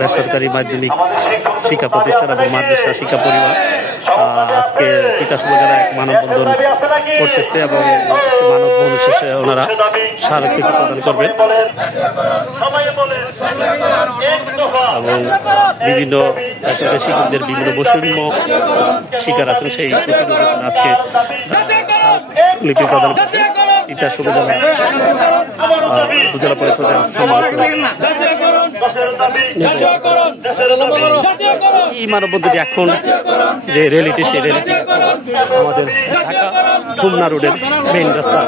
বেসরকারি মাধ্যমিক শিক্ষা প্রতিষ্ঠান এবং মাদ্রাসা শিক্ষা পরিবার আজকে তিতাস উপজেলায় এক মানববন্ধন করতেছে এবং মানববন্ধন শেষে ওনারা স্মারকলিপি প্রদান করবেন এবং বিভিন্ন বেসরকারি শিক্ষকদের বিভিন্ন বৈষম্য শিকার আছেন সেই আজকে লিপি প্রদান করবেন তিতাস উপজেলা পরিষদের এই মানববন্ধনটি এখন যে র্যালিটি সেই র্যালিটি আমাদের ঢাকা খুলনা রোডের মেইন রাস্তা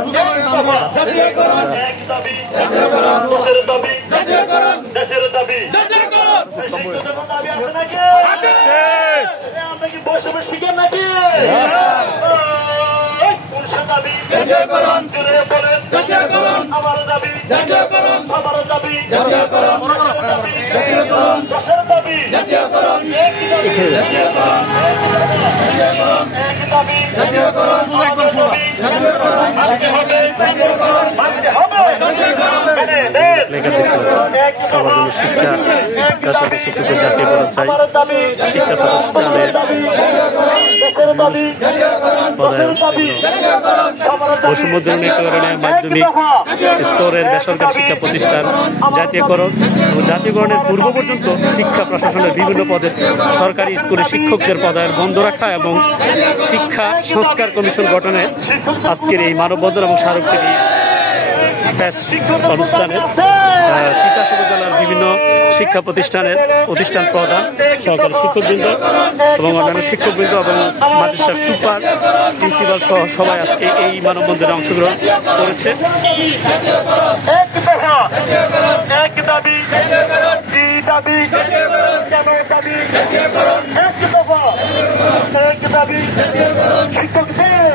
সবার জন্য শিক্ষা বেসরকারি শিক্ষকদের জাতীয়করণ চাই শিক্ষা প্রতিষ্ঠানের বৈষম্য দূরীকরণে মাধ্যমিক স্তরের বেসরকারি শিক্ষা প্রতিষ্ঠান জাতীয়করণ ও জাতীয়করণের পূর্ব পর্যন্ত শিক্ষা প্রশাসনের বিভিন্ন পদে সরকারি স্কুলে শিক্ষকদের পদায়ন বন্ধ রাখা এবং শিক্ষা সংস্কার কমিশন গঠনে আজকের এই মানববন্ধন এবং স্মারকলিপি অনুষ্ঠানের তিতাস উপজেলার বিভিন্ন শিক্ষা প্রতিষ্ঠান প্রধান সহকারী শিক্ষকবৃন্দ এবং অন্যান্য শিক্ষকবৃন্দ এবং মাদ্রাসার সুপার প্রিন্সিপাল সহ সবাই আজকে এই মানববন্ধনে অংশগ্রহণ করেছে। শিক্ষকদের